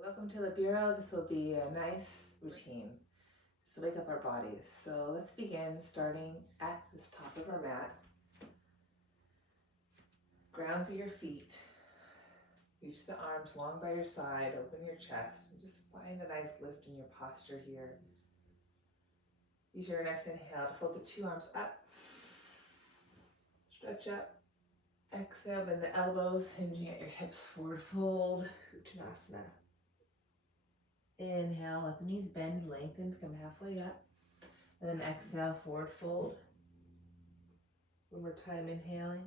Welcome to the Bureau. This will be a nice routine to wake up our bodies. So let's begin starting at this top of our mat. Ground through your feet. Reach the arms long by your side. Open your chest. And just find a nice lift in your posture here. Use your next inhale to float the two arms up. Stretch up. Exhale, bend the elbows, hinging at your hips, forward fold, Uttanasana. Inhale, let the knees bend and lengthen, come halfway up. And then exhale, forward fold. One more time, inhaling.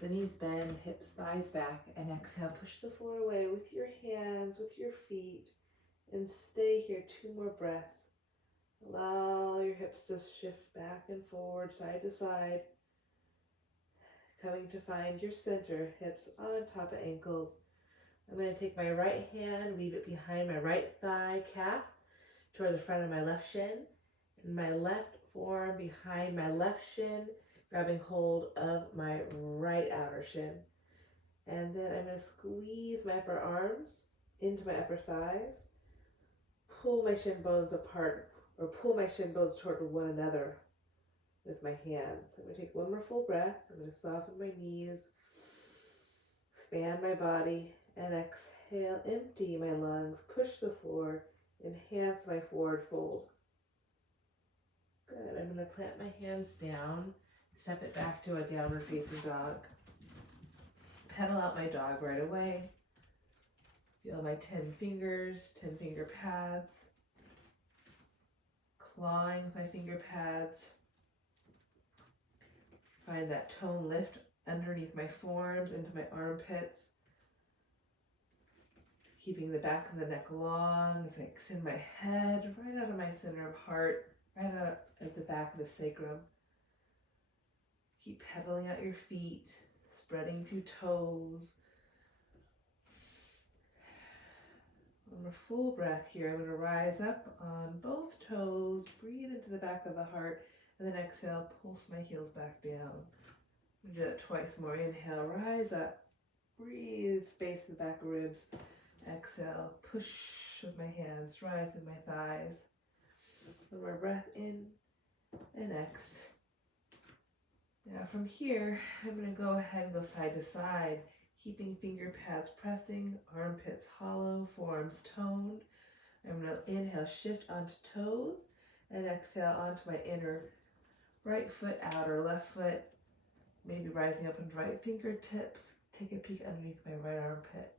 The knees bend, hips, thighs back, and exhale, push the floor away with your hands, with your feet, and stay here 2 more breaths. Allow your hips to shift back and forward, side to side. Coming to find your center, hips on top of ankles. I'm going to take my right hand, weave it behind my right thigh calf toward the front of my left shin, and my left forearm behind my left shin, grabbing hold of my right outer shin. And then I'm going to squeeze my upper arms into my upper thighs, pull my shin bones apart, or pull my shin bones toward one another with my hands. I'm going to take one more full breath. I'm going to soften my knees, expand my body, and exhale, empty my lungs, push the floor, enhance my forward fold. Good. I'm going to plant my hands down, step it back to a downward facing dog. Pedal out my dog right away. Feel my 10 fingers, 10 finger pads. Clawing with my finger pads. Find that tone lift underneath my forearms, into my armpits. Keeping the back of the neck long as I extend my head right out of my center of heart, right out at the back of the sacrum. Keep pedaling out your feet, spreading through toes. One more full breath here. I'm going to rise up on both toes, breathe into the back of the heart, and then exhale, pulse my heels back down. I'm going to do that twice more. Inhale, rise up, breathe, space in the back of ribs. Exhale, push with my hands, drive through my thighs. One more breath in and exhale. Now from here, I'm going to go ahead and go side to side, keeping finger pads pressing, armpits hollow, forearms toned. I'm going to inhale, shift onto toes, and exhale onto my inner right foot, outer left foot, maybe rising up into right fingertips. Take a peek underneath my right armpit.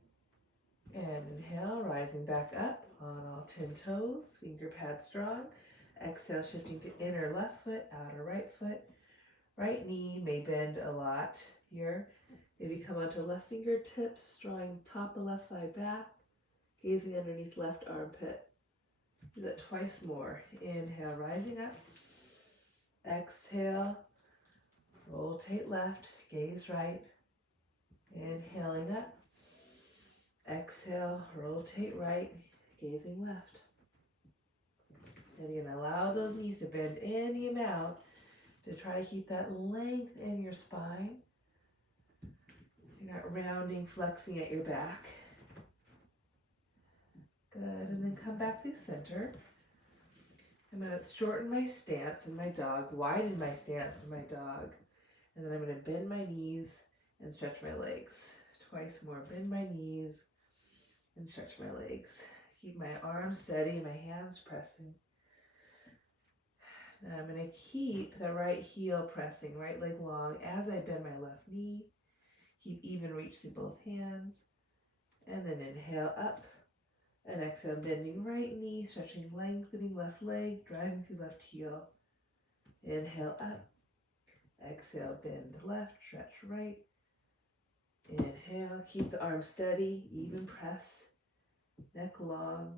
And inhale, rising back up on all 10 toes, finger pads strong. Exhale, shifting to inner left foot, outer right foot. Right knee may bend a lot here. Maybe come onto left fingertips, drawing top of left thigh back, gazing underneath left armpit. Do that twice more. Inhale, rising up. Exhale, rotate left, gaze right. Inhaling up. Exhale, rotate right, gazing left. And you're going to allow those knees to bend any amount to try to keep that length in your spine. You're not rounding, flexing at your back. Good, and then come back to center. I'm going to shorten my stance in my dog, widen my stance in my dog, and then I'm going to bend my knees and stretch my legs. Twice more, bend my knees and stretch my legs. Keep my arms steady, my hands pressing. Now I'm going to keep the right heel pressing, right leg long as I bend my left knee. Keep even reach through both hands. And then inhale up. And exhale, bending right knee, stretching, lengthening left leg, driving through left heel. Inhale up. Exhale, bend left, stretch right. Inhale, keep the arms steady, even press, neck long.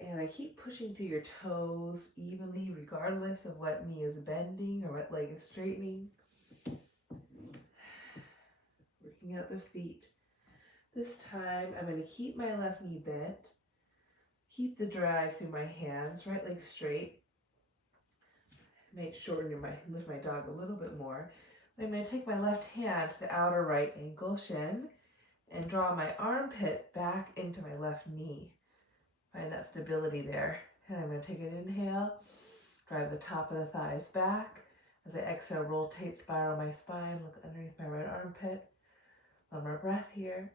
And I keep pushing through your toes evenly, regardless of what knee is bending or what leg is straightening. Working out the feet. This time, I'm going to keep my left knee bent. Keep the drive through my hands, right leg straight. Make shorten lift my dog a little bit more. I'm going to take my left hand to the outer right ankle shin and draw my armpit back into my left knee. Find that stability there. And I'm going to take an inhale, drive the top of the thighs back. As I exhale, rotate, spiral my spine, look underneath my right armpit. One more breath here.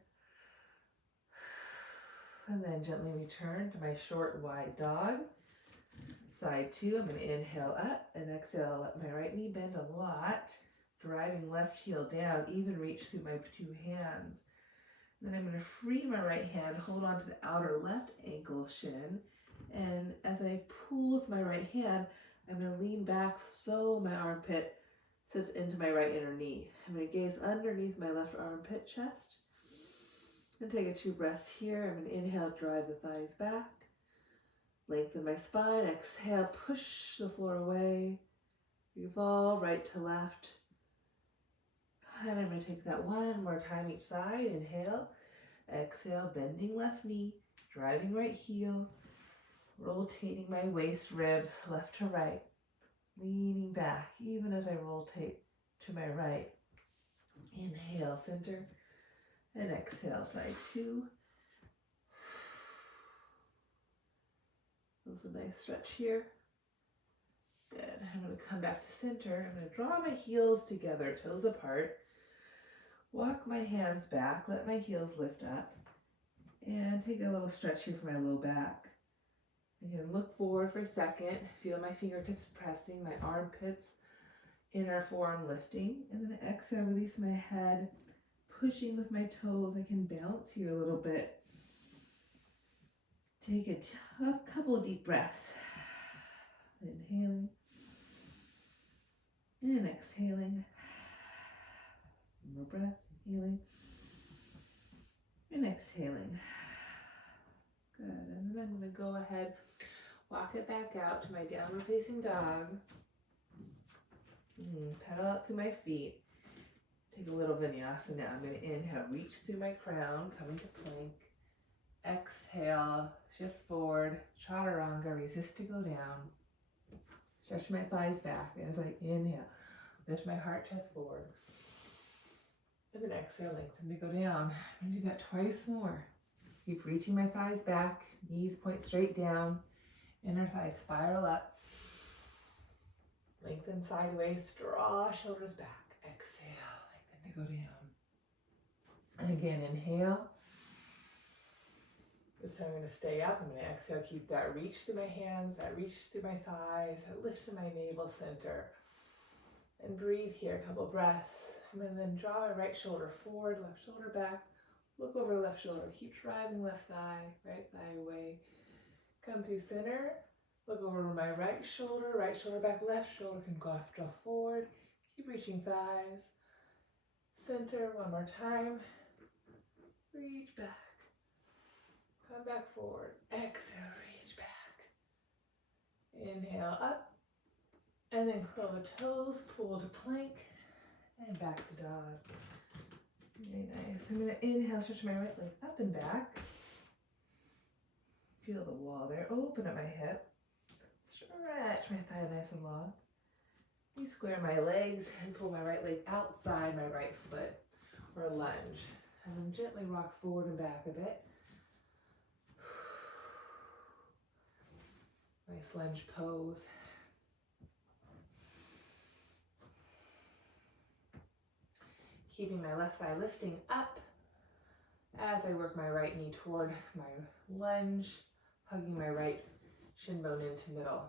And then gently return to my short, wide dog. Side two, I'm going to inhale up and exhale, let my right knee bend a lot. Driving left heel down, even reach through my two hands. Then I'm going to free my right hand, hold on to the outer left ankle shin. And as I pull with my right hand, I'm going to lean back so my armpit sits into my right inner knee. I'm going to gaze underneath my left armpit chest. And take a 2 breaths here. I'm going to inhale, drive the thighs back. Lengthen my spine. Exhale, push the floor away. Revolve right to left. And I'm going to take that one more time each side. Inhale. Exhale, bending left knee, driving right heel, rotating my waist, ribs left to right, leaning back even as I rotate to my right. Inhale, center, and exhale, side two. That was a nice stretch here. Good. I'm going to come back to center. I'm going to draw my heels together, toes apart. Walk my hands back, let my heels lift up, and take a little stretch here for my low back. Again, look forward for a second, feel my fingertips pressing, my armpits, inner forearm lifting, and then exhale, release my head, pushing with my toes. I can bounce here a little bit. Take a couple deep breaths. Inhaling, and exhaling. One more breath, inhaling and exhaling. Good, and then I'm going to go ahead, walk it back out to my downward facing dog. Pedal up to my feet. Take a little vinyasa now. I'm going to inhale, reach through my crown, coming to plank. Exhale, shift forward, chaturanga, resist to go down. Stretch my thighs back as I inhale, lift my heart, chest forward. And then exhale, lengthen to go down. I'm going to do that twice more. Keep reaching my thighs back, knees point straight down, inner thighs spiral up. Lengthen sideways, draw shoulders back. Exhale, lengthen to go down. And again, inhale. This time I'm going to stay up. I'm going to exhale, keep that reach through my hands, that reach through my thighs, that lift to my navel center. And breathe here, a couple breaths. And then draw my right shoulder forward, left shoulder back. Look over left shoulder. Keep driving left thigh, right thigh away. Come through center. Look over my right shoulder back, left shoulder can go off, draw forward. Keep reaching thighs. Center, one more time. Reach back. Come back forward. Exhale, reach back. Inhale up. And then curl the toes, pull to plank. And back to dog. Very nice. I'm going to inhale, stretch my right leg up and back. Feel the wall there. Open up my hip. Stretch my thigh nice and long. Square my legs and pull my right leg outside my right foot or lunge. And then gently rock forward and back a bit. Nice lunge pose. Keeping my left thigh lifting up as I work my right knee toward my lunge, hugging my right shin bone into middle.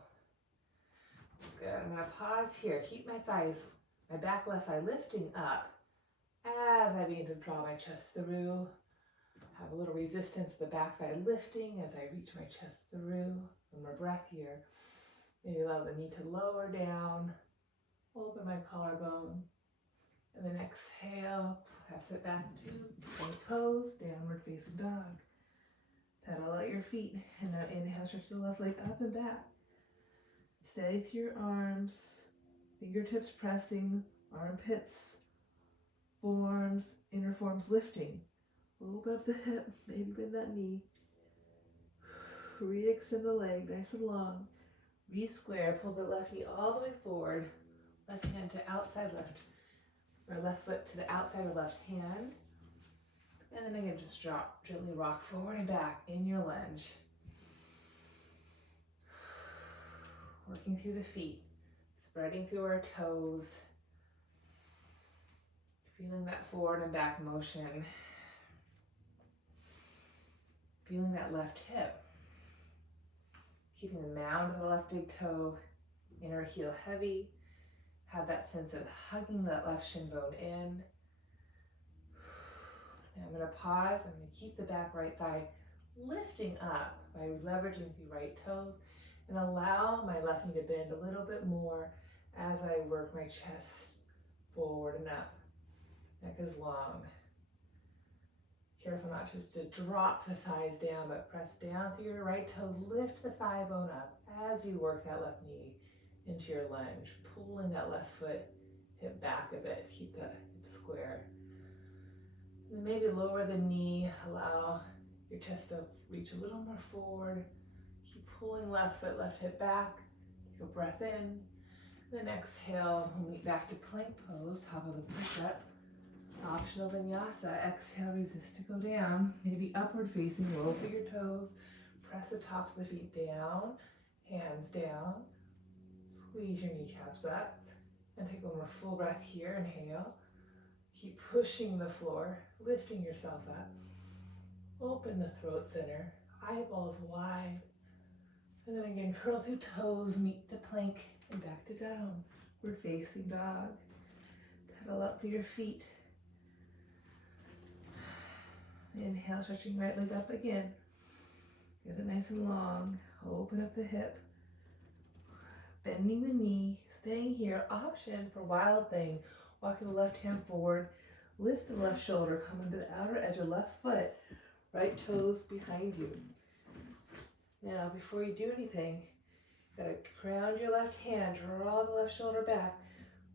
Good, I'm going to pause here. Keep my thighs, my back left thigh lifting up as I begin to draw my chest through. Have a little resistance to the back thigh lifting as I reach my chest through. One more breath here. Maybe allow the knee to lower down, open my collarbone. And then exhale, pass it back to plank pose, downward facing dog. Pedal out your feet, and now inhale, stretch the left leg up and back. Steady through your arms, fingertips pressing, armpits, forearms, inner forearms lifting. Open up the hip, maybe bend that knee. Re-extend the leg, nice and long. Re-square, pull the left knee all the way forward, left hand to outside left. Or left foot to the outside of left hand. And then again, just drop, gently rock forward and back in your lunge. Working through the feet, spreading through our toes, feeling that forward and back motion, feeling that left hip, keeping the mound of the left big toe, inner heel heavy, have that sense of hugging that left shin bone in. Now I'm going to pause, I'm going to keep the back right thigh lifting up by leveraging the right toes, and allow my left knee to bend a little bit more as I work my chest forward and up. Neck is long. Careful not just to drop the thighs down, but press down through your right toes, lift the thigh bone up as you work that left knee into your lunge, pulling that left foot hip back a bit, keep the hip square. And then maybe lower the knee, allow your chest to reach a little more forward. Keep pulling left foot, left hip back. Take a breath in. Then exhale, we'll meet back to plank pose, top of the push-up. Optional vinyasa. Exhale, resist to go down. Maybe upward facing, roll through your toes. Press the tops of the feet down, hands down. Squeeze your kneecaps up. And take one more full breath here. Inhale. Keep pushing the floor, lifting yourself up. Open the throat center, eyeballs wide. And then again, curl through toes, meet to plank, and back to down. We're facing dog. Pedal up through your feet. Inhale, stretching right leg up again. Get it nice and long. Open up the hip. Bending the knee, staying here. Option for wild thing. Walking the left hand forward. Lift the left shoulder, come into the outer edge of left foot. Right toes behind you. Now, before you do anything, you gotta ground your left hand, draw the left shoulder back.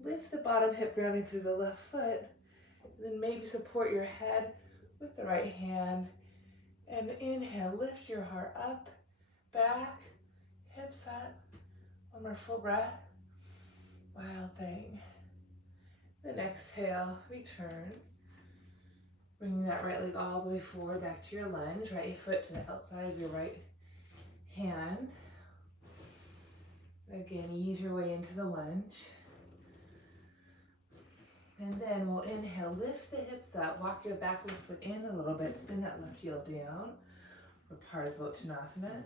Lift the bottom hip, grounding through the left foot. And then maybe support your head with the right hand, and inhale, lift your heart up, back, hips up. One more full breath. Wild thing. Then exhale, return. Bringing that right leg all the way forward back to your lunge, right foot to the outside of your right hand. Again, ease your way into the lunge. And then we'll inhale, lift the hips up, walk your back left foot in a little bit, spin that left heel down for Parsvottanasana.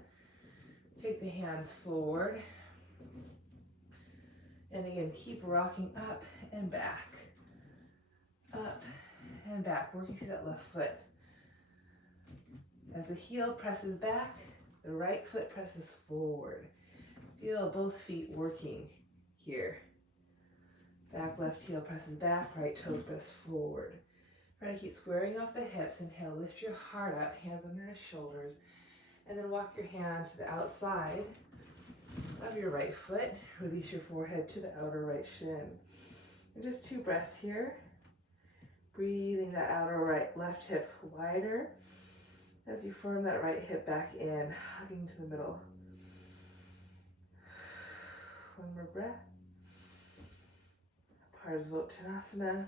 Take the hands forward. And again, keep rocking up and back. Up and back, working through that left foot. As the heel presses back, the right foot presses forward. Feel both feet working here. Back left heel presses back, right toes press forward. Try to keep squaring off the hips. Inhale, lift your heart up, hands under the shoulders, and then walk your hands to the outside of your right foot. Release your forehead to the outer right shin. And just 2 breaths here. Breathing that outer right left hip wider as you firm that right hip back in, hugging to the middle. One more breath. Parsvottanasana.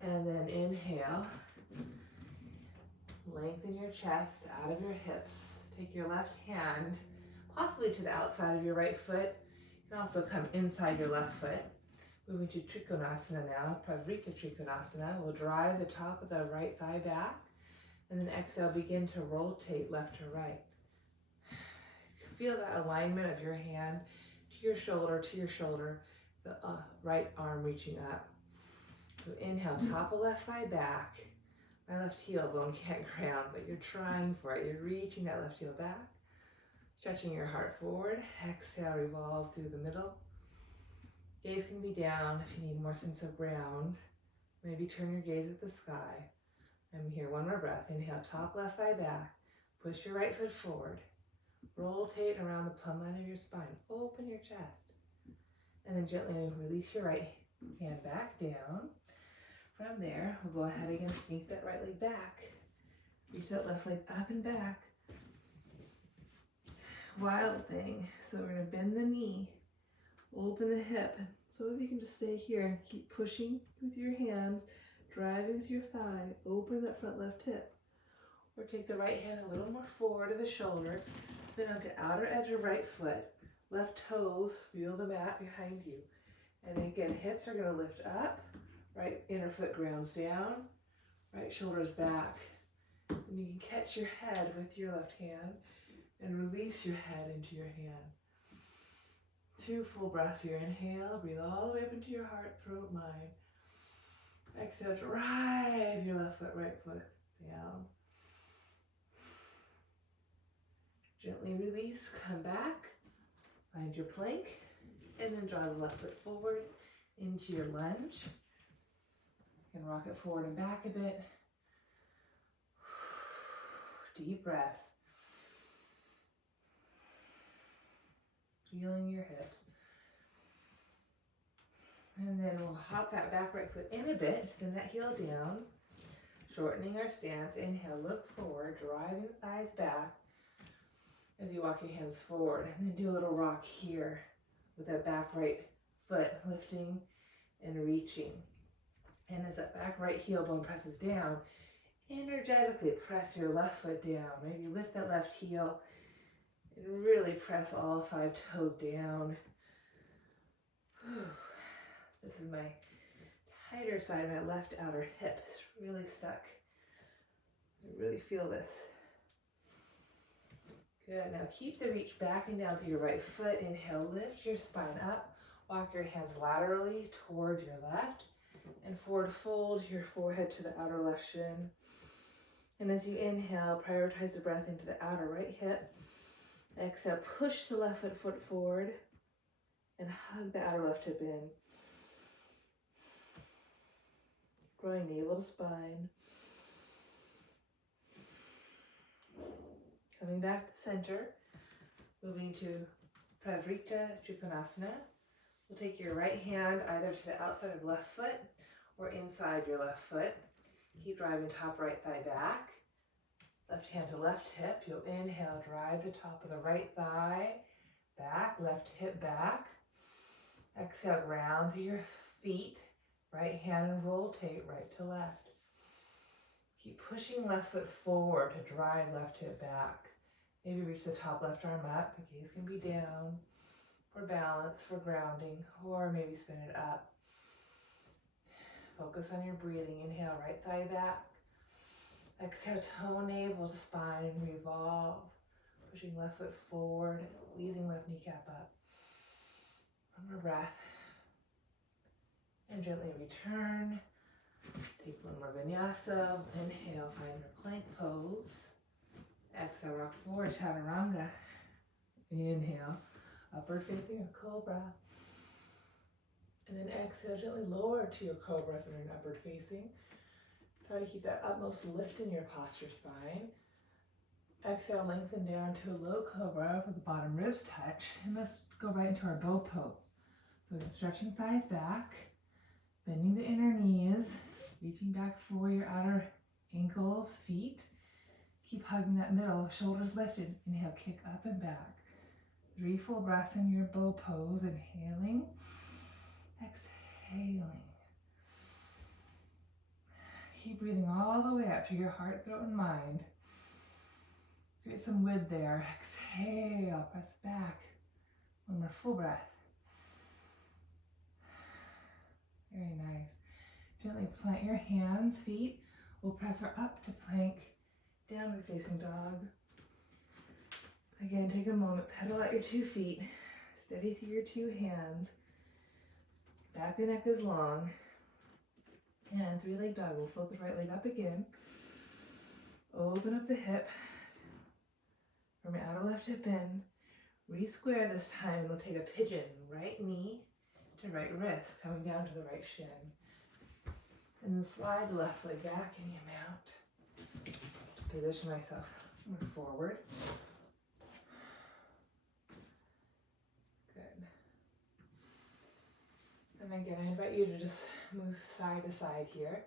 And then inhale. Lengthen your chest out of your hips. Take your left hand possibly to the outside of your right foot. You can also come inside your left foot. Moving to Trikonasana now, Pravrita Trikonasana. We'll drive the top of the right thigh back. And then exhale, begin to rotate left to right. Feel that alignment of your hand to your shoulder, the right arm reaching up. So inhale, top of left thigh back. My left heel bone can't ground, but you're trying for it. You're reaching that left heel back. Stretching your heart forward. Exhale, revolve through the middle. Gaze can be down if you need more sense of ground. Maybe turn your gaze at the sky. I'm here, one more breath. Inhale, top left thigh back. Push your right foot forward. Rotate around the plumb line of your spine. Open your chest. And then gently release your right hand back down. From there, we'll go ahead again, sneak that right leg back. Reach that left leg up and back. Wild thing. So we're going to bend the knee. Open the hip. So if you can just stay here and keep pushing with your hands Driving with your thigh, open that front left hip. Or take the right hand a little more forward to the shoulder, spin onto outer edge of right foot, left toes, feel the mat behind you. And again, hips are gonna lift up, right inner foot grounds down, right shoulders back. And you can catch your head with your left hand and release your head into your hand. 2 full breaths here. Inhale, breathe all the way up into your heart, throat, mind. Exhale, drive your left foot, right foot down. Gently release, come back, find your plank, and then draw the left foot forward into your lunge. You can rock it forward and back a bit. Deep breaths. Feeling your hips. And then we'll hop that back right foot in a bit, spin that heel down, shortening our stance. Inhale, look forward, driving the thighs back as you walk your hands forward. And then do a little rock here with that back right foot lifting and reaching. And as that back right heel bone presses down, energetically press your left foot down. Maybe lift that left heel and really press all 5 toes down. This is my tighter side, my left outer hip is really stuck. I really feel this. Good, now keep the reach back and down through your right foot. Inhale, lift your spine up. Walk your hands laterally toward your left. And forward fold your forehead to the outer left shin. And as you inhale, prioritize the breath into the outer right hip. Exhale, push the left foot forward and hug the outer left hip in. Growing navel to spine. Coming back to center, moving to Pravrita Trikonasana. We'll take your right hand either to the outside of left foot or inside your left foot. Keep driving top right thigh back. Left hand to left hip. You'll inhale, drive the top of the right thigh back, left hip back. Exhale, ground through your feet. Right hand and rotate right to left. Keep pushing left foot forward to drive left hip back. Maybe reach the top left arm up. The gaze can be down for balance, for grounding, or maybe spin it up. Focus on your breathing. Inhale, right thigh back. Exhale, toe navel to spine and revolve. Pushing left foot forward, squeezing left kneecap up. One more breath. And gently return. Take one more vinyasa. Inhale, find your plank pose. Exhale, rock forward, chaturanga. Inhale, upward facing or cobra. And then exhale, gently lower to your cobra if you're in upward facing. Try to keep that utmost lift in your posture spine. Exhale, lengthen down to a low cobra where the bottom ribs touch. And let's go right into our bow pose. So stretching thighs back, bending the inner knees, reaching back for your outer ankles, feet. Keep hugging that middle, shoulders lifted. Inhale, kick up and back. 3 full breaths in your bow pose. Inhaling, exhaling. Keep breathing all the way up to your heart, throat, and mind. Create some width there. Exhale, press back. One more full breath. Very nice. Gently plant your hands, feet. We'll press her up to plank, downward facing dog. Again, take a moment, pedal out your 2 feet. Steady through your 2 hands. Back and neck is long. And 3-leg dog. We'll float the right leg up again. Open up the hip. From your outer left hip in. Re-square this time, and we'll take a pigeon. Right knee to right wrist, coming down to the right shin. And then slide the left leg back and you mount. Position myself forward. Good. And again, I invite you to just move side to side here.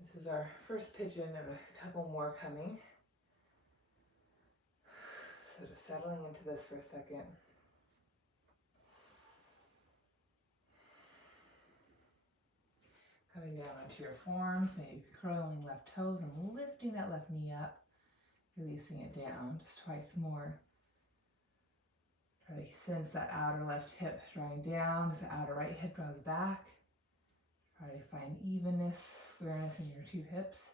This is our first pigeon of a couple more coming. So just settling into this for a second. Coming down onto your forms, maybe curling left toes and lifting that left knee up, releasing it down just twice more. Try to sense that outer left hip drawing down as the outer right hip draws back. Try to find evenness, squareness in your two hips.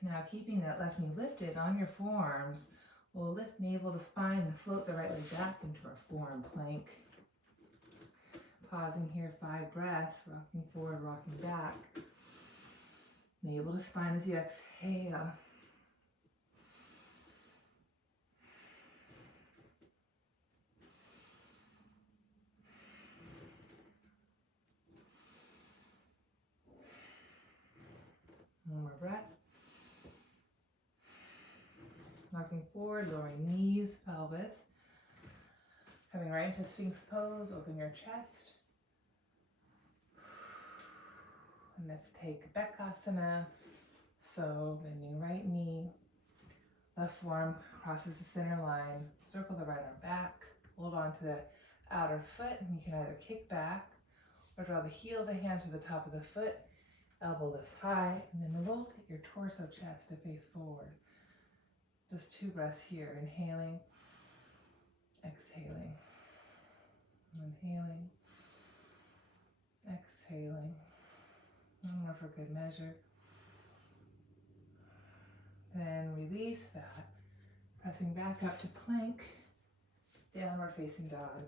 Now keeping that left knee lifted on your forearms, we'll lift navel to spine and float the right leg back into our forearm plank. Pausing here, 5 breaths, rocking forward, rocking back. Navel to spine as you exhale. One more breath. Rocking forward, lowering knees, pelvis. Coming right into Sphinx pose, open your chest. And let's take Bekasana. So bending right knee, left forearm crosses the center line, circle the right arm back, hold on to the outer foot, and you can either kick back or draw the heel of the hand to the top of the foot, elbow lifts high, and then rotate your torso chest to face forward. Just 2 breaths here, inhaling, exhaling, inhaling, exhaling. One more for good measure. Then release that, pressing back up to plank, downward facing dog.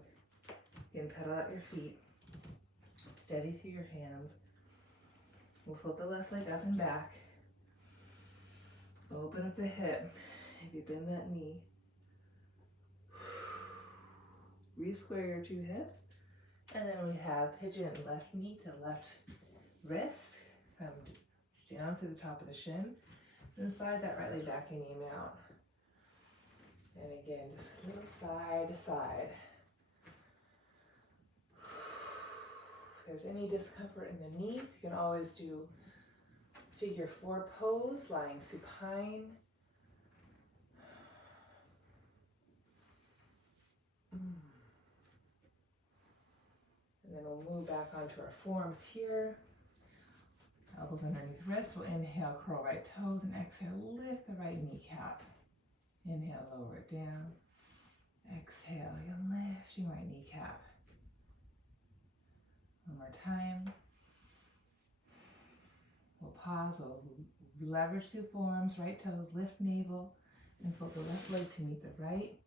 Again, pedal out your feet, steady through your hands. We'll float the left leg up and back. Open up the hip, maybe bend that knee. Re-square your 2 hips. And then we have pigeon left knee to left wrist. Come down to the top of the shin. And slide that right leg back and aim out. And again, just move side to side. If there's any discomfort in the knees, you can always do figure 4 pose, lying supine. And then we'll move back onto our forms here. Elbows underneath wrists. We'll inhale, curl right toes, and exhale, lift the right kneecap. Inhale, lower it down. Exhale, you're lifting right kneecap. One more time. We'll pause, we'll leverage through forearms, right toes, lift navel, and float the left leg to meet the right.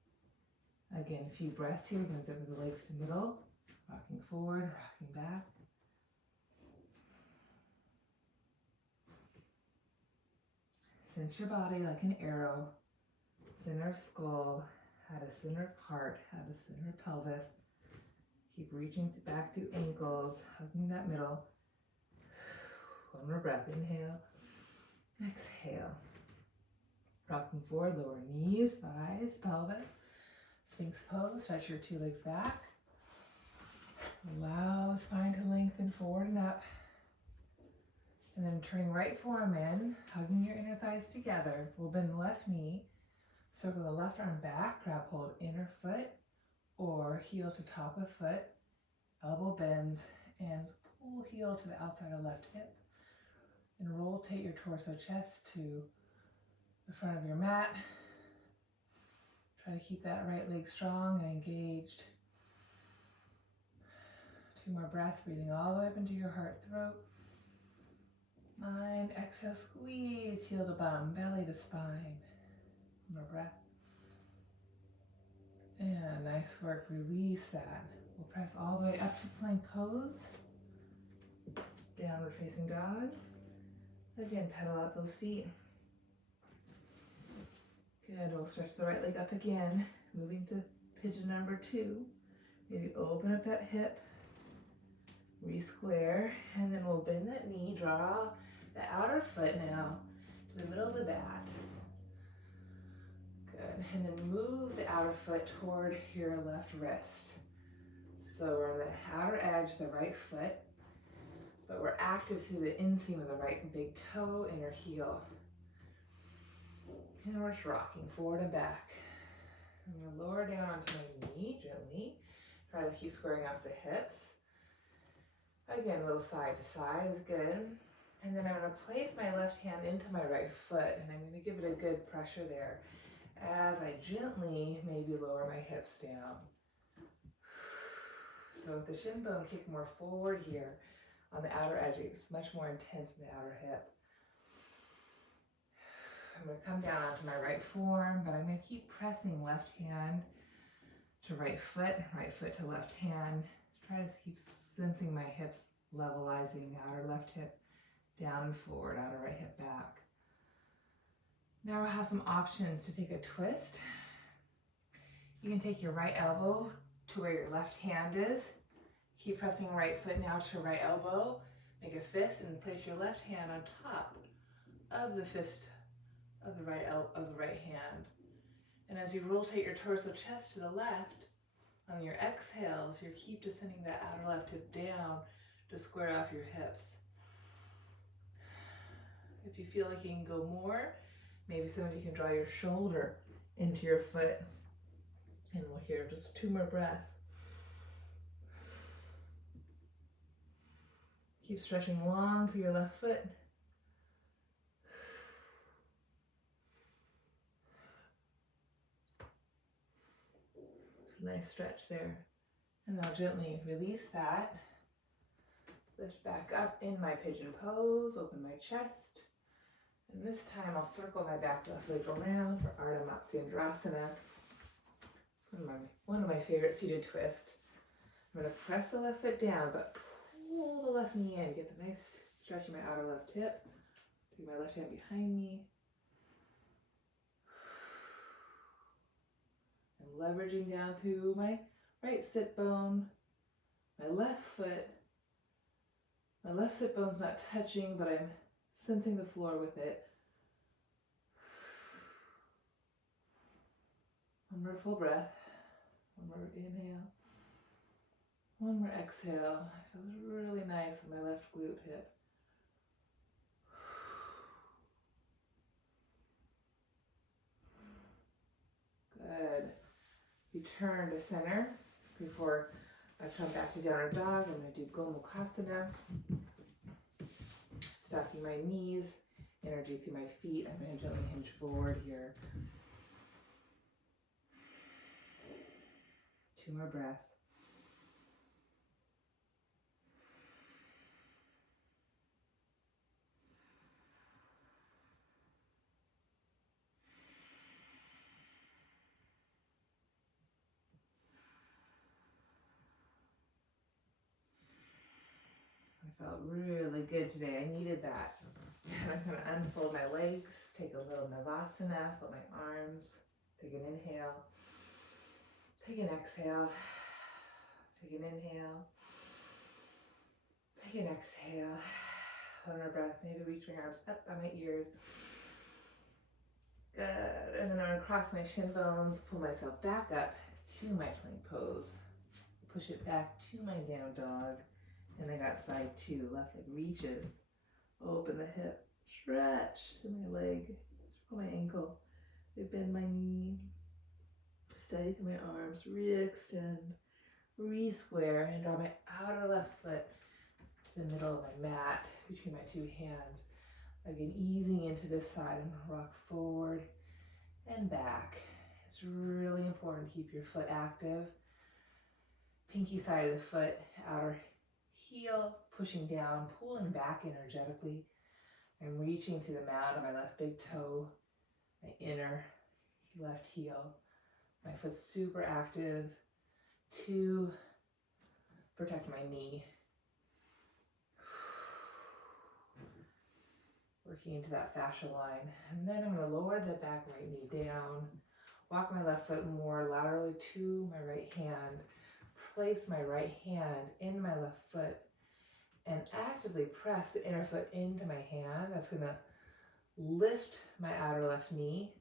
Again, a few breaths here. You can zip the legs to middle, rocking forward, rocking back. Sense your body like an arrow. Center of skull, head of center of heart, head of center of pelvis. Keep reaching back through ankles, hugging that middle. One more breath, inhale, exhale. Rocking forward, lower knees, thighs, pelvis. Sphinx pose, stretch your 2 legs back. Allow the spine to lengthen forward and up. And then turning right forearm in, hugging your inner thighs together. We'll bend the left knee, circle the left arm back, grab hold inner foot or heel to top of foot, elbow bends, and pull heel to the outside of left hip. And rotate your torso chest to the front of your mat. Try to keep that right leg strong and engaged. 2 more breaths, breathing all the way up into your heart, throat. Mind, exhale, squeeze, heel to bum, belly to spine. One more breath. And nice work, release that. We'll press all the way up to plank pose. Downward facing dog. Again, pedal out those feet. Good, we'll stretch the right leg up again. Moving to pigeon number 2. Maybe open up that hip. Re-square, and then we'll bend that knee, draw the outer foot now to the middle of the bat. Good, and then move the outer foot toward your left wrist. So we're on the outer edge, the right foot, but we're active through the inseam of the right big toe, inner heel. And we're just rocking forward and back. I'm going to lower down onto my knee gently. Try to keep squaring off the hips. Again, a little side to side is good. And then I'm going to place my left hand into my right foot, and I'm going to give it a good pressure there as I gently maybe lower my hips down. So with the shin bone kick more forward here on the outer edges, much more intense in the outer hip. I'm going to come down onto my right forearm, but I'm going to keep pressing left hand to right foot to left hand. Try to keep sensing my hips levelizing, outer left hip down and forward, outer right hip back. Now we'll have some options to take a twist. You can take your right elbow to where your left hand is. Keep pressing right foot now to right elbow. Make a fist and place your left hand on top of the fist of the right hand. And as you rotate your torso chest to the left, on your exhales, you keep descending that outer left hip down to square off your hips. If you feel like you can go more, maybe some of you can draw your shoulder into your foot. And we'll hear just 2 more breaths. Keep stretching long through your left foot. It's a nice stretch there. And I'll gently release that. Lift back up in my pigeon pose, open my chest. And this time I'll circle my back left leg around for Ardha Matsyendrasana. It's one of my favorite seated twists. I'm going to press the left foot down, but pull the left knee in. Get a nice stretch in my outer left hip. Take my left hand behind me. I'm leveraging down through my right sit bone, my left foot. My left sit bone's not touching, but I'm sensing the floor with it. One more full breath. One more inhale. One more exhale. It feels really nice in my left glute hip. Good. Return to center. Before I come back to downward dog, I'm going to do Gomukhasana. Stacking my knees, energy through my feet. I'm going to gently hinge forward here. 2 more breaths. I felt really good today. I needed that. I'm going to unfold my legs, take a little Navasana, put my arms, take an inhale, take an exhale, take an inhale, take an exhale. One more breath, maybe reach my arms up by my ears. Good. And then I'm going to cross my shin bones, pull myself back up to my plank pose. Push it back to my down dog. And I got side 2, left leg reaches. Open the hip, stretch to my leg, circle my ankle, I bend my knee, steady through my arms, re-extend, re-square, and draw my outer left foot to the middle of my mat between my 2 hands. Again, easing into this side and rock forward and back. It's really important to keep your foot active. Pinky side of the foot, outer heel, pushing down, pulling back energetically. I'm reaching through the mound of my left big toe, my inner left heel. My foot's super active to protect my knee. Working into that fascia line. And then I'm going to lower the back right knee down, walk my left foot more laterally to my right hand, place my right hand in my left foot, and actively press the inner foot into my hand. That's going to lift my outer left knee,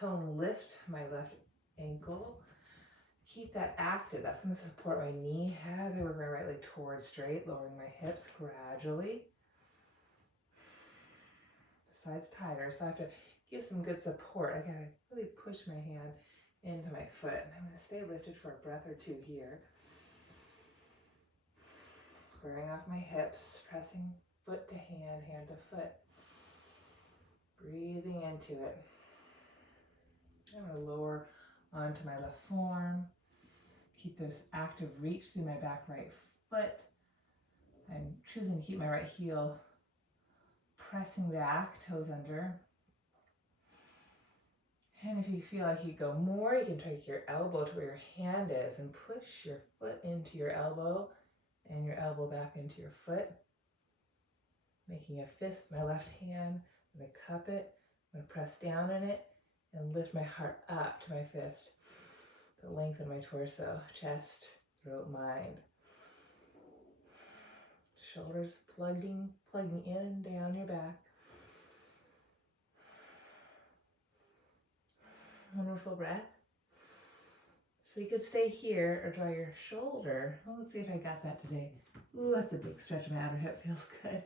tone lift my left ankle. Keep that active. That's going to support my knee as I work my right leg towards straight, lowering my hips gradually. side's tighter, so I have to give some good support. I gotta really push my hand into my foot. And I'm gonna stay lifted for a breath or two here. Squaring off my hips, pressing foot to hand, hand to foot. Breathing into it. I'm gonna lower onto my left forearm. Keep this active reach through my back right foot. I'm choosing to keep my right heel pressing back, toes under. And if you feel like you go more, you can take your elbow to where your hand is and push your foot into your elbow and your elbow back into your foot. Making a fist with my left hand. I'm going to cup it. I'm going to press down in it and lift my heart up to my fist. The length of my torso, chest, throat, mind. Shoulders plugging in and down your back. One more full breath. So you could stay here or draw your shoulder. Oh, let's see if I got that today. Ooh, that's a big stretch. My outer hip feels good.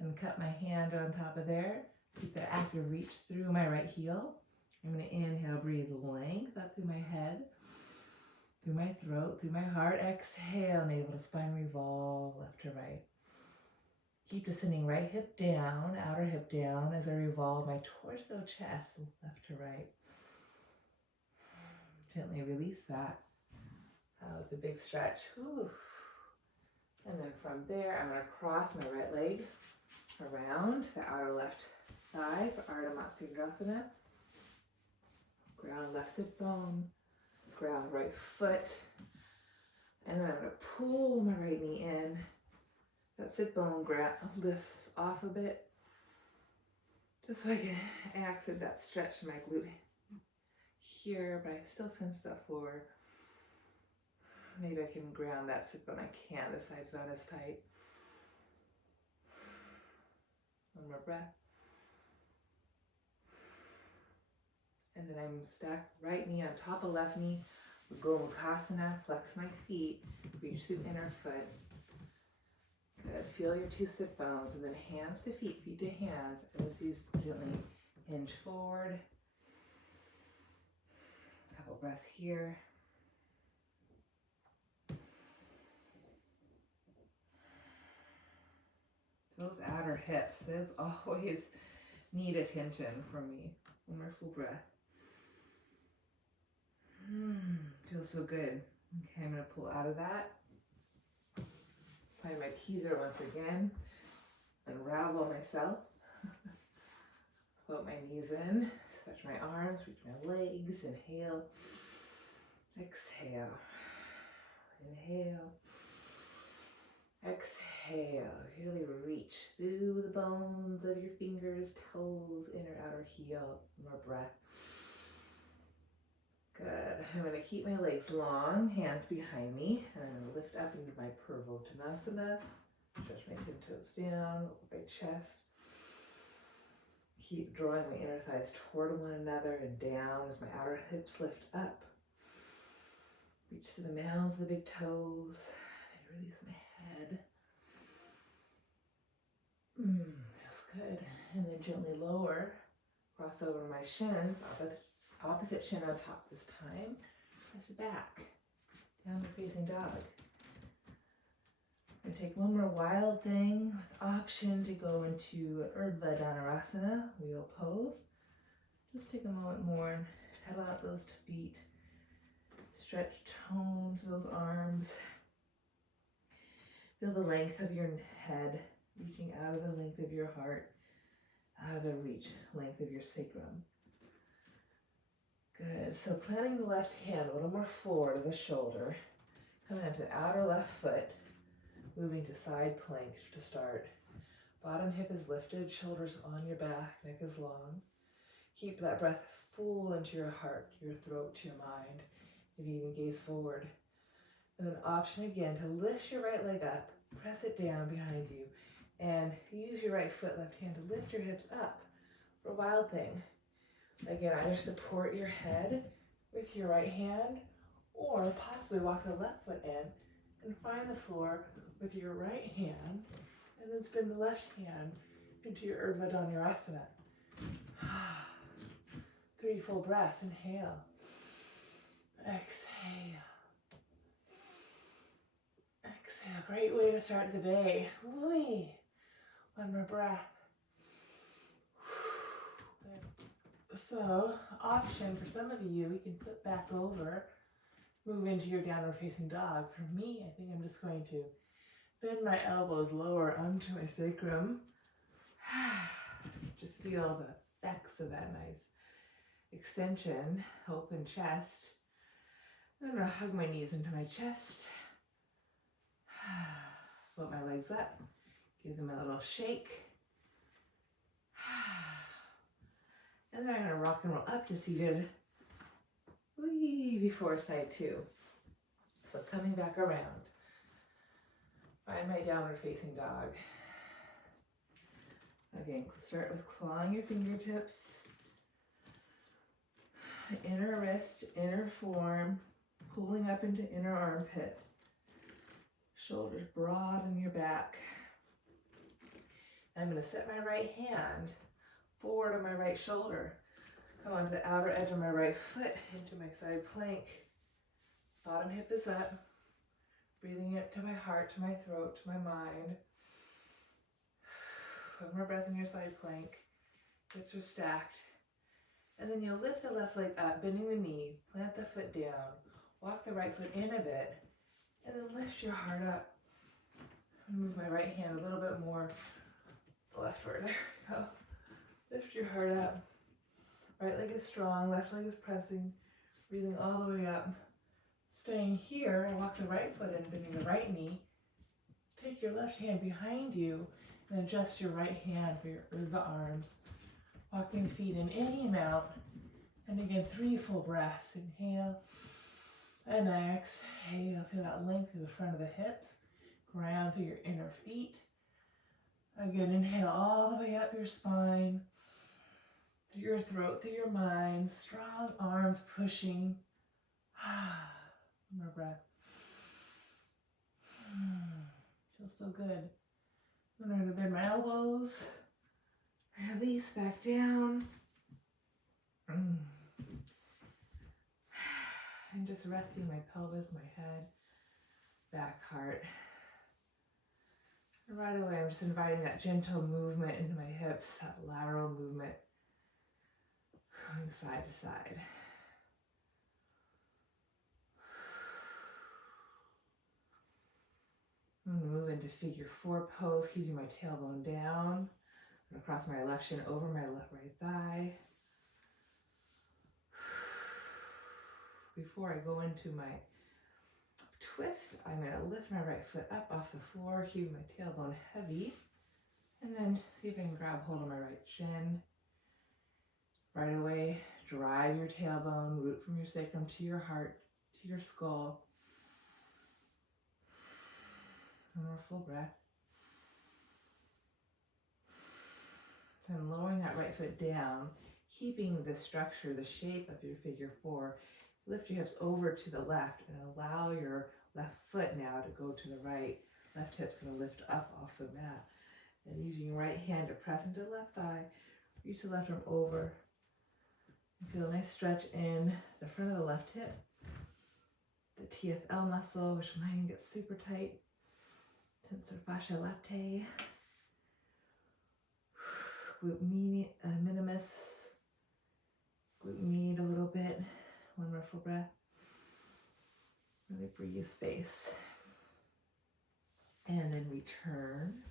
And cup my hand on top of there. Keep that active reach through my right heel. I'm going to inhale, breathe length up through my head, through my throat, through my heart. Exhale, navel to spine revolve, left to right. Keep descending right hip down, outer hip down as I revolve my torso, chest, left to right. Gently release that. That was a big stretch. Whew. And then from there, I'm going to cross my right leg around the outer left thigh for Ardha Matsyendrasana. Ground left sit bone, ground right foot. And then I'm going to pull my right knee in. That sit bone lifts off a bit. Just so I can accent that stretch in my glute here, but I still sense the floor. Maybe I can ground that sit bone. I can't. This side's not as tight. One more breath. And then I'm stacked right knee on top of left knee. Gomukhasana, flex my feet, reach through inner foot. Good. Feel your two sit bones, and then hands to feet, feet to hands. And let's use gently hinge forward. A couple breaths here. Those outer hips, those always need attention from me. One more full breath. Feels so good. Okay, I'm going to pull out of that. Find my teaser once again. Unravel myself. Float my knees in. Stretch my arms, reach my legs. Inhale. Exhale. Inhale. Exhale. Really reach through the bones of your fingers, toes, inner, outer heel. More breath. Good. I'm going to keep my legs long, hands behind me, and I'm going to lift up into my Purvottanasana. Stretch my 10 toes down, my chest. Keep drawing my inner thighs toward one another and down as my outer hips lift up. Reach to the mounds of the big toes and release my head. Feels good. And then gently lower, cross over my shins, opposite shin on top this time. Press back, downward facing dog. I'm going to take one more wild thing with option to go into Urdhva Dhanurasana, wheel pose. Just take a moment more and pedal out those feet. Stretch, tone to those arms. Feel the length of your head, reaching out of the length of your heart, out of the length of your sacrum. Good. So planting the left hand a little more forward of the shoulder. Coming onto the outer left foot. Moving to side plank to start. Bottom hip is lifted, shoulders on your back, neck is long. Keep that breath full into your heart, your throat, your mind. Maybe even gaze forward. And then option again to lift your right leg up, press it down behind you, and use your right foot, left hand to lift your hips up for a wild thing. Again, either support your head with your right hand or possibly walk the left foot in and find the floor with your right hand and then spin the left hand into your Urdhva Dhanurasana. 3 full breaths. Inhale. Exhale. Exhale. Great way to start the day. Whee. One more breath. So, option for some of you, we can flip back over, move into your downward facing dog. For me, I think I'm just going to bend my elbows lower onto my sacrum. Just feel the effects of that nice extension, open chest. I'm gonna hug my knees into my chest. Float my legs up, give them a little shake. And then I'm gonna rock and roll up to seated before side 2. So coming back around, find my downward facing dog. Again, start with clawing your fingertips, inner wrist, inner forearm, pulling up into inner armpit. Shoulders broad in your back. I'm going to set my right hand forward on my right shoulder. Come onto the outer edge of my right foot into my side plank. Bottom hip is up. Breathing it to my heart, to my throat, to my mind. One more breath in your side plank. Hips are stacked. And then you'll lift the left leg up, bending the knee, plant the foot down, walk the right foot in a bit, and then lift your heart up. Move my right hand a little bit more leftward. There we go. Lift your heart up. Right leg is strong, left leg is pressing, breathing all the way up. Staying here, I walk the right foot in, bending the right knee. Take your left hand behind you and adjust your right hand for the arms. Walking the feet in any amount. And again, 3 full breaths. Inhale and exhale. Feel that length through the front of the hips. Ground through your inner feet. Again, inhale all the way up your spine. Through your throat, through your mind. Strong arms pushing. One more breath. Feels so good. I'm going to bend my elbows. Release back down. And just resting my pelvis, my head, back, heart. And right away, I'm just inviting that gentle movement into my hips, that lateral movement, going side to side. I'm going to move into figure 4 pose, keeping my tailbone down. I'm going to cross my left shin over my right thigh. Before I go into my twist, I'm going to lift my right foot up off the floor, keeping my tailbone heavy. And then see if I can grab hold of my right shin. Right away, drive your tailbone, root from your sacrum to your heart, to your skull. One more full breath. Then lowering that right foot down, keeping the structure, the shape of your figure 4. Lift your hips over to the left and allow your left foot now to go to the right. Left hip's going to lift up off the mat. And using your right hand to press into the left thigh, reach the left arm over. Feel a nice stretch in the front of the left hip. The TFL muscle, which mine gets super tight. Tensor fascia latae. Glute minimus. Glute med a little bit. One more full breath. Really breathe space. And then return.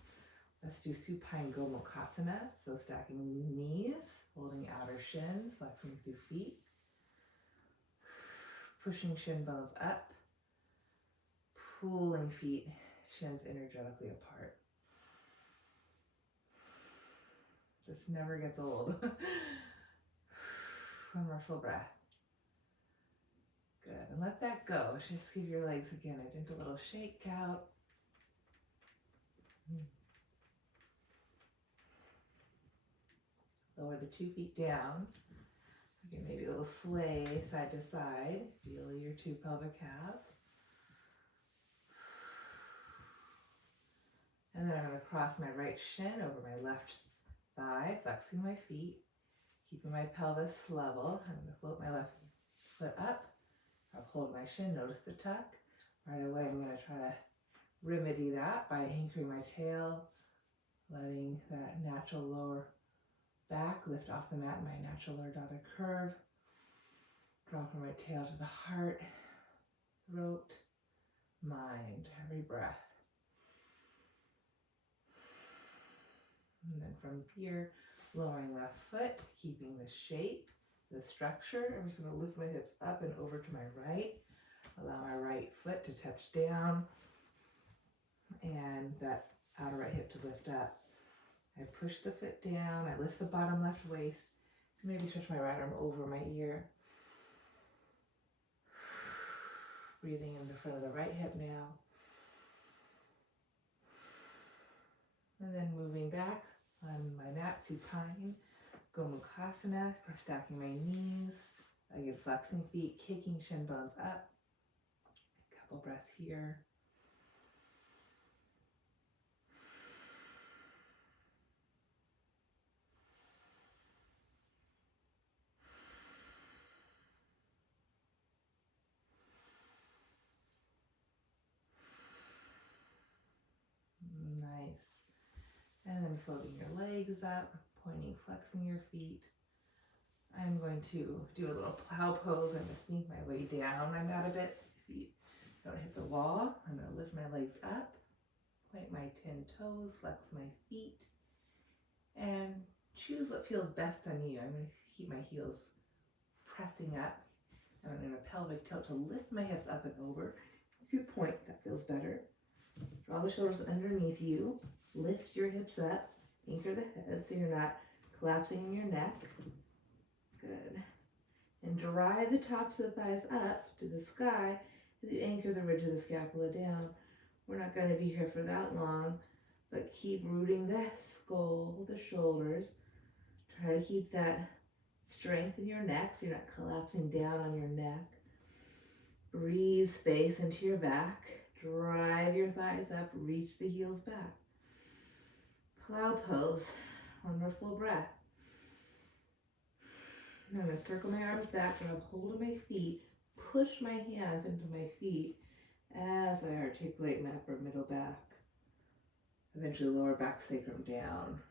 Let's do supine gomukhasana. So stacking knees, holding outer shins, flexing through feet. Pushing shin bones up. Pulling feet, shins energetically apart. This never gets old. One more full breath. Good, and let that go. Just give your legs again a gentle little shake out. Lower the 2 feet down. Again, maybe a little sway side to side. Feel your 2 pelvic calves. And then I'm going to cross my right shin over my left thigh, flexing my feet, Keeping my pelvis level. I'm going to float my left foot up. I'll hold my shin, notice the tuck. Right away, I'm going to try to remedy that by anchoring my tail, letting that natural lower back lift off the mat in my natural lower dotted curve. Dropping my tail to the heart, throat, mind, every breath. And then from here, lowering left foot, keeping the shape, the structure. I'm just going to lift my hips up and over to my right. Allow my right foot to touch down and that outer right hip to lift up. I push the foot down, I lift the bottom left waist, and maybe stretch my right arm over my ear. Breathing in the front of the right hip now. And then moving back on my mat, supine, Gomukhasana, stacking my knees, again flexing feet, kicking shin bones up. A couple breaths here. Nice. And then floating your legs up, pointing, flexing your feet. I'm going to do a little plow pose. I'm going to sneak my way down my mat a bit. Feet don't hit the wall. I'm going to lift my legs up, point my 10 toes, flex my feet, and choose what feels best on you. I'm going to keep my heels pressing up. I'm in a pelvic tilt to lift my hips up and over. You could point, that feels better. Draw the shoulders underneath you. Lift your hips up. Anchor the head so you're not collapsing in your neck. Good. And drive the tops of the thighs up to the sky as you anchor the ridge of the scapula down. We're not going to be here for that long, but keep rooting the skull, the shoulders. Try to keep that strength in your neck so you're not collapsing down on your neck. Breathe space into your back. Drive your thighs up, reach the heels back. Plow pose, one more full breath. I'm going to circle my arms back, grab hold of my feet, push my hands into my feet as I articulate my upper middle back. Eventually lower back sacrum down.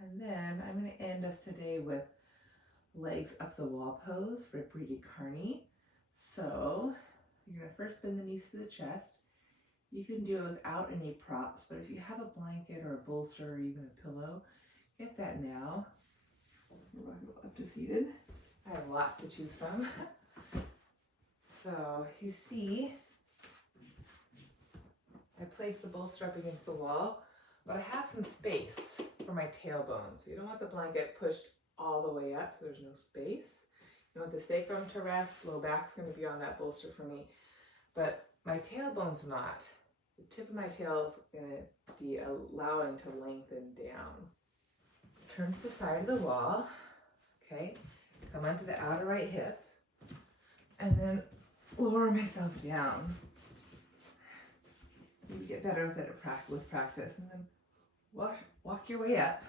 And then I'm going to end us today with legs up the wall pose for Bridi Karni. So you're going to first bend the knees to the chest. You can do it without any props, but if you have a blanket or a bolster or even a pillow, get that now. We're going to go up to seated. I have lots to choose from. So you see, I place the bolster up against the wall, but I have some space for my tailbone. So you don't want the blanket pushed all the way up so there's no space. You want the sacrum to rest, low back's going to be on that bolster for me, but my tailbone's not. The tip of my tail is going to be allowing to lengthen down. Turn to the side of the wall, okay? Come onto the outer right hip, and then lower myself down. You get better with it with practice, and then walk your way up.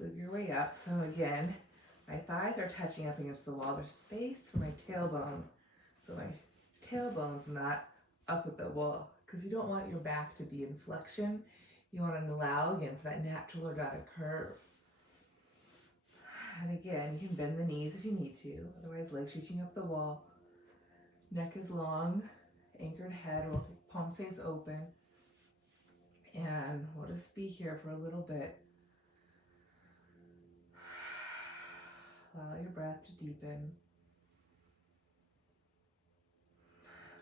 Move your way up. So again, my thighs are touching up against the wall. There's space for my tailbone, so my tailbone's not up at the wall, because you don't want your back to be in flexion. You want to allow, again, for that natural ergotic curve. And again, you can bend the knees if you need to, otherwise legs reaching up the wall. Neck is long, anchored head, we'll take palms face open. And we'll just be here for a little bit. Allow your breath to deepen.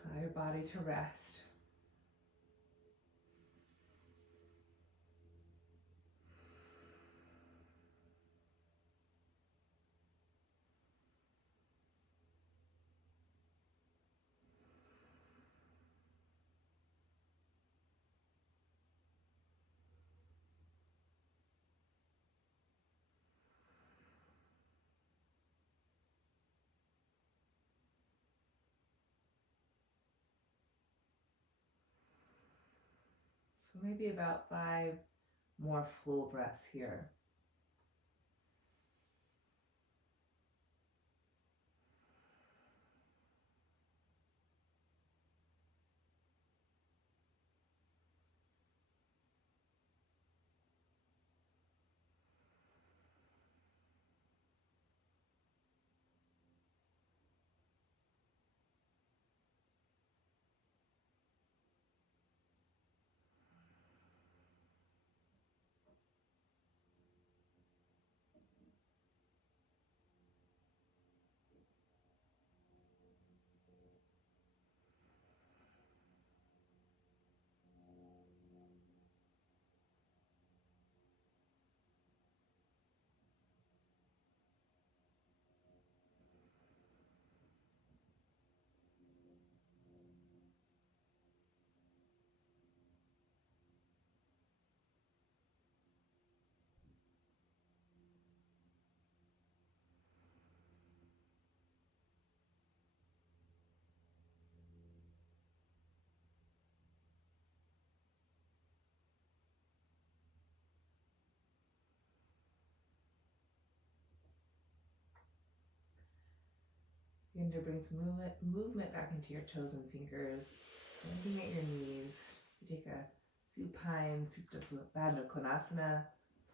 Allow your body to rest. So maybe about 5 more full breaths here. Begin to bring some movement back into your toes and fingers. Looking at your knees. You take a supine, Supta Konasana.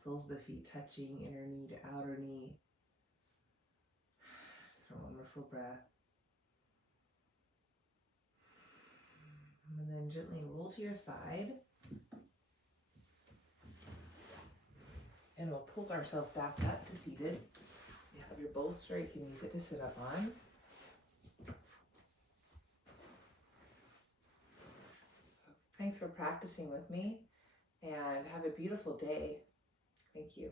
Soles of the feet touching, inner knee to outer knee. Just one more full breath. And then gently roll to your side. And we'll pull ourselves back up to seated. You have your bolster, you can use it to sit up on. Thanks for practicing with me, and have a beautiful day. Thank you.